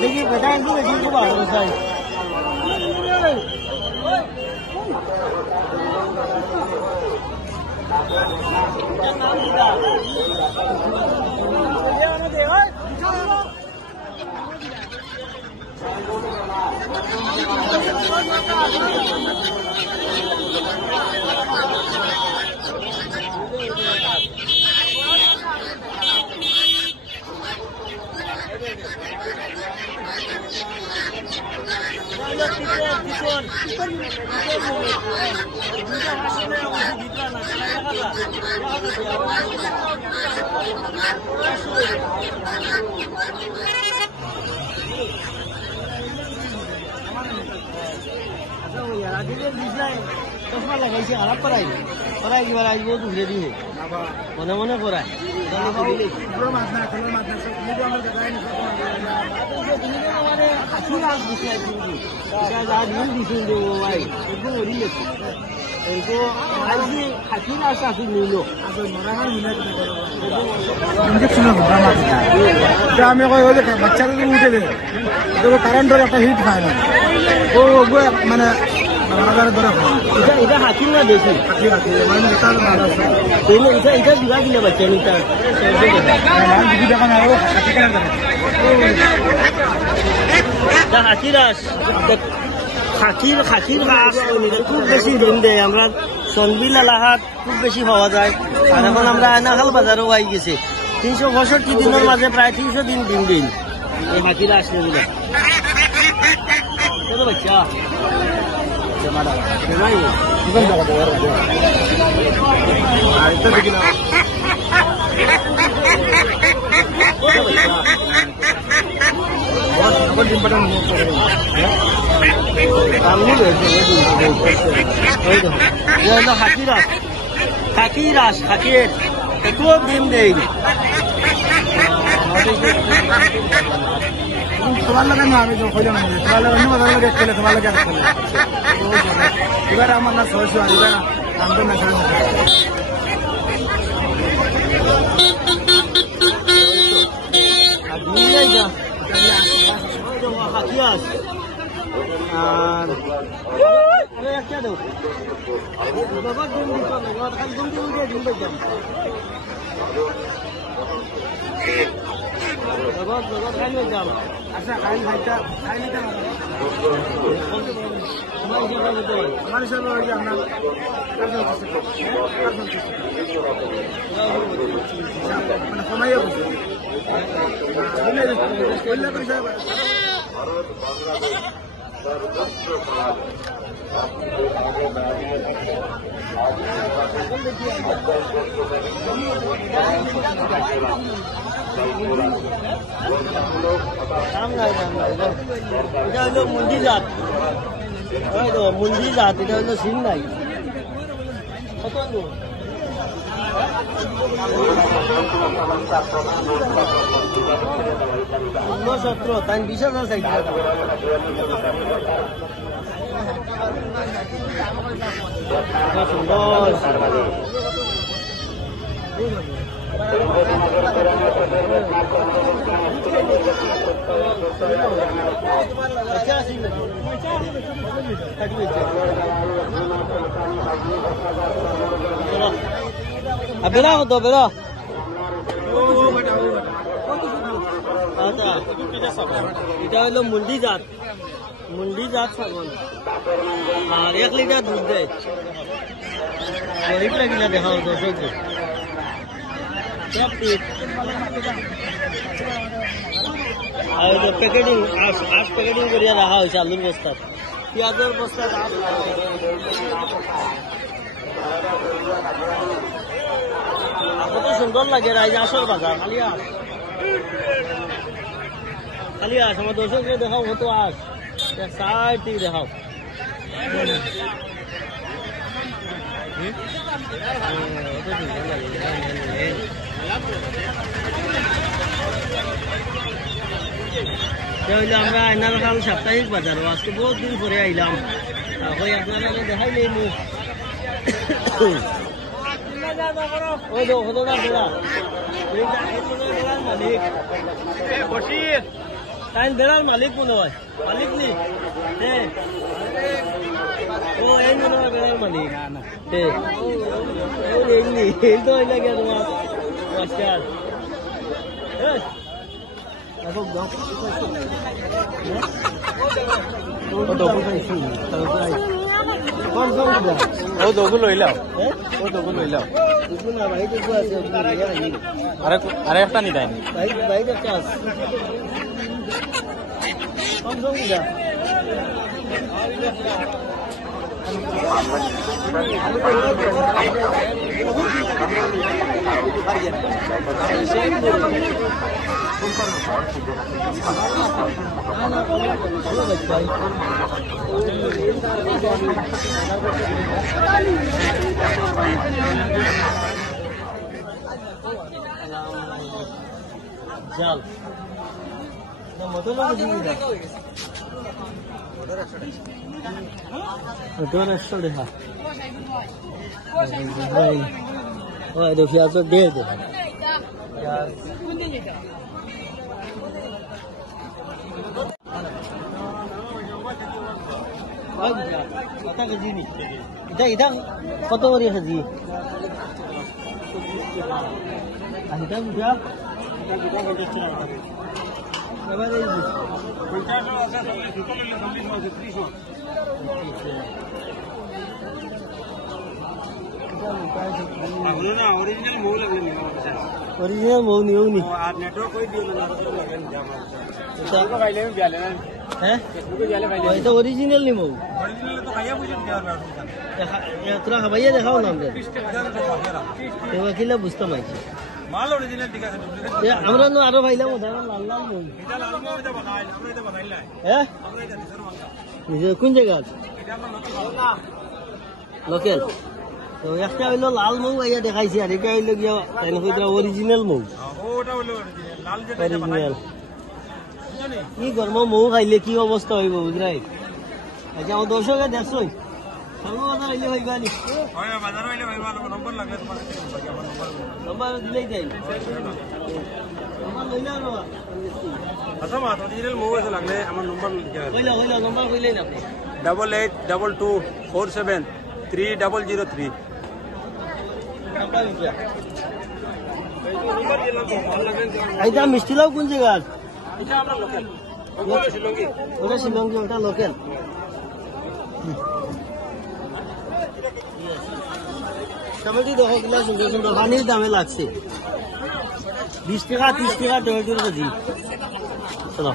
দেখি বেটা একটু দেখি খুব ভালো চাই চশমা লাগাইছে খারাপ করাই করাই কিবার আসবো দুধে দিয়ে মনে মনে করায় আমি বাচ্চারা উঠে দেবে কারেন্টের একটা হিট খায় না মানে এটা হাতির না বেশি এটা দিবা কিনা বাচ্চা হাতির আস খাকির খাকির মাছ খুব বেশি দাম দেয় আমরা সনবিল এলাকাত খুব বেশি পাওয়া যায় আর এখন আমরা আয়নাখাল বাজারও আই গেছে 365 দিনের মাঝে প্রায় 300 দিন দিন এই হাতির আসলে বলে বাচ্চা হাকিরাস হাকির একটু ডিম দেই তোমার লাগে না আমি কইলাম তোমার লাগে অন্য কথা লাগে খেলে তোমার লাগে খেলে এবার আমার না সহজ আসবে না আমরা না খাই আর নিয়ে যা হাকিরাস আর আরে একটা দাও বাবা ডিম দিছো না খালি ডিম দিয়ে ডিম দাও জগৎ খাইলে যাও আচ্ছা খাই খাইটা খাই নিতে আমার হিসাবে আপনার মানে কমাইয়া বলছে এটা হলো মুন্ডি জাত মুন্ডি জাত এটা হলো সিং নাই কত 17 তাই 20,000 সাইড বেড়া হতো বেড়া এটা হলো মুন্ডি জাত ছাগল আর 1 লিটার দুধ দেয় গরিব লাগিলা দেখাও দর্শক আর প্যাকেটিং আজ প্যাকেটিং করিয়া রাখা হয়েছে আলুর বস্তা পেঁয়াজের বস্তা কত সুন্দর লাগে রাইজ আসর বাজার খালি আস আমার দর্শককে দেখাও কত আস সাইড দেখাও আমরা আইনারখাল সাপ্তাহিক বাজার আজকে বহুত দিন পরে আইলাম আপনারা দেখাই নেই ওই তো হতোটা বেড়া বেড়ার মালিক তাই বেড়ার মালিক মনে হয় মালিক নি ও এই মনে হয় বেড়ার মালিক এই তো হইলে গিয়া তোমার মাস্টার ও দগু লই লাও ও দগু লই লাও আরে একটা নি তাই জাল মোটর একশো দেখা পেঁয়াজ দিয়ে দে এটা কত করে হাজি অরিজিনাল মৌ নিও নি হ্যাঁ এটা অরিজিনাল নি মৌ তোরা খাবাইয়া দেখাও না এবার কিলা বুঝতে পারছি আমরা আরো ভাইলাম হ্যাঁ কোন জায়গা লোকেল তো একটা হইলো লাল মৌ আইয়া দেখাইছি আর এটা হইলো গিয়া অরিজিনাল মৌ অরিজিনাল কি গরম মৌ খাইলে কি অবস্থা হইব বুঝলাই আচ্ছা আমার দর্শকে দেখছো বাজার হইলে হইবা নি নম্বর দিলেই যাই নম্বর কইলেই না 8822473003 এইটা মিষ্টি লাউ কোন জায়গার ওটা শিলংকি ওটা লোকেল টমেটো দেখো কিলা সুন্দর সুন্দর পানির দামে লাগছে 20 টাকা 30 টাকা টমেটোর কেজি চলো